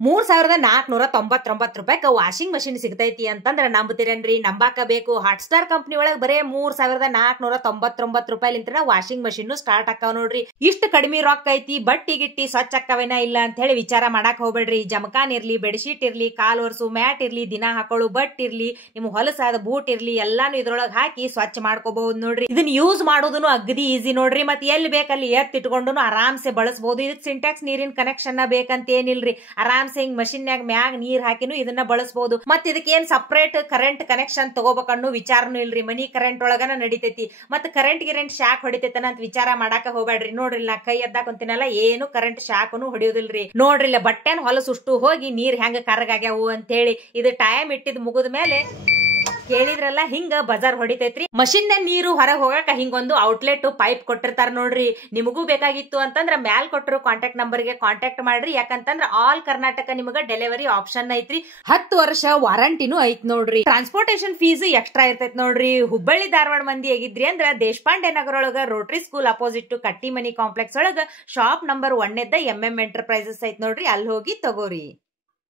₹3,499 washing machine ಸಿಗ್ತೈತಿ ಅಂತಂದ್ರ ನಂಬುತ್ತೀರೇನ್ರಿ? ನಂಬಾಕ ಬೇಕು. ಹಾಟ್ಸ್ಟಾರ್ ಕಂಪ್ನಿ ಒಳಗ ಬರೇ ₹3,499 ವಾಷಿಂಗ್ ಮಷಿನ್ ಸ್ಟಾರ್ಟ್ ಆಕಾವ್ ನೋಡ್ರಿ. ಇಷ್ಟ ಕಡಿಮೆ ರೊಕ್ಕ ಐತಿ, ಬಟ್ಟಿ ಗಿಟ್ಟಿ ಸ್ವಚ್ಛ ಅಕ್ಕವೇನ ಇಲ್ಲ ಅಂತ ಹೇಳಿ ವಿಚಾರ ಮಾಡಾಕ್ ಹೋಗ್ಬೇಡ್ರಿ. ಜಮಖಾನ್ ಇರ್ಲಿ, ಬೆಡ್ಶೀಟ್ ಇರ್ಲಿ, ಕಾಲ್ ಒರ್ಸು ಮ್ಯಾಟ್ ಇರ್ಲಿ, ದಿನ ಹಾಕೊಳ್ಳು ಬಟ್ ಇರ್ಲಿ, ನಿಮ್ ಹೊಲಸಾದ ಬೂಟ್ ಇರ್ಲಿ, ಎಲ್ಲಾನು ಇದ್ರೊಳಗ ಹಾಕಿ ಸ್ವಚ್ಛ ಮಾಡ್ಕೋಬಹುದು ನೋಡ್ರಿ. ಇದನ್ನ ಯೂಸ್ ಮಾಡೋದನ್ನು ಅಗ್ದಿ ಈಸಿ ನೋಡ್ರಿ. ಮತ್ ಎಲ್ಲಿ ಬೇಕಲ್ಲಿ ಎತ್ತಿಟ್ಕೊಂಡು ಆರಾಮ್ಸೆ ಬಳಸಬಹುದು. ಇದಕ್ ಸಿಂಟ್ಯಾಕ್ಸ್ ನೀರಿನ ಕನೆಕ್ಷನ್ ಬೇಕಂತ ಏನಿಲ್ರಿ. ಆರಾಮ್ಸೆ ಹಿಂಗ್ ಮಷಿನ್ಯಾಗ ಮ್ಯಾಗ ನೀರ್ ಹಾಕಿನೂ ಇದನ್ನ ಬಳಸಬಹುದು. ಮತ್ ಇದಕ್ಕೆ ಏನ್ ಸಪರೇಟ್ ಕರೆಂಟ್ ಕನೆಕ್ಷನ್ ತಗೋಬೇಕನ್ನೋ ವಿಚಾರನೂ ಇಲ್ರಿ. ಮನಿ ಕರೆಂಟ್ ಒಳಗನ ನಡಿತೈತಿ. ಮತ್ ಕರೆಂಟ್ ಶಾಕ್ ಹೊಡಿತೈತನ ಅಂತ ವಿಚಾರ ಮಾಡಾಕ ಹೋಗ್ಬೇಡ್ರಿ. ನೋಡ್ರಿ ನಾ ಕೈ ಎದ್ದಾಕ ಕುಂತಿನಲ್ಲ, ಏನು ಕರೆಂಟ್ ಶಾಕ್ನು ಹೊಡಿಯೋದಿಲ್ರಿ. ನೋಡ್ರಿಲ್ಲ ಬಟ್ಟೆನ್ ಹೊಲಸುಷ್ಟು ಹೋಗಿ ನೀರ್ ಹೆಂಗ ಕರ್ಗಾಗ್ಯಾವು ಅಂತ ಹೇಳಿ. ಇದು ಟೈಮ್ ಇಟ್ಟಿದ್ ಮುಗಿದ ಮೇಲೆ ಕೇಳಿದ್ರಲ್ಲ, ಹಿಂಗ ಬಜಾರ್ ಹೊಡಿತೈತ್ರಿ. ಮಷಿನ್ ನೀರು ಹೊರಗೆ ಹೋಗಕ ಹಿಂಗೊಂದು ಔಟ್ಲೆಟ್ ಪೈಪ್ ಕೊಟ್ಟಿರ್ತಾರ ನೋಡ್ರಿ. ನಿಮಗೂ ಬೇಕಾಗಿತ್ತು ಅಂತಂದ್ರ ಮ್ಯಾಲ್ ಕೊಟ್ಟಿರೋ ಕಾಂಟ್ಯಾಕ್ಟ್ ನಂಬರ್ಗೆ ಕಾಂಟ್ಯಾಕ್ಟ್ ಮಾಡ್ರಿ. ಯಾಕಂತಂದ್ರ ಆಲ್ ಕರ್ನಾಟಕ ನಿಮಗ ಡೆಲಿವರಿ ಆಪ್ಷನ್ ಐತ್ರಿ. 10 ವರ್ಷ ವಾರಂಟಿನೂ ಐತ್ ನೋಡ್ರಿ. ಟ್ರಾನ್ಸ್ಪೋರ್ಟೇಶನ್ ಫೀಸ್ ಎಕ್ಸ್ಟ್ರಾ ಇರ್ತೈತ್ ನೋಡ್ರಿ. ಹುಬ್ಬಳ್ಳಿ ಧಾರವಾಡ ಮಂದಿ ಆಗಿದ್ರಿ ಅಂದ್ರ ದೇಶಪಾಂಡೆ ನಗರ ಒಳಗ ರೋಟರಿ ಸ್ಕೂಲ್ ಅಪೋಸಿಟ್ ಕಟ್ಟಿ ಮನಿ ಕಾಂಪ್ಲೆಕ್ಸ್ ಒಳಗ ಶಾಪ್ ನಂಬರ್ 1 MM ಎಂಟರ್ಪ್ರೈಸಸ್ ಐತ್ ನೋಡ್ರಿ. ಅಲ್ಲಿ ಹೋಗಿ ತಗೋರಿ.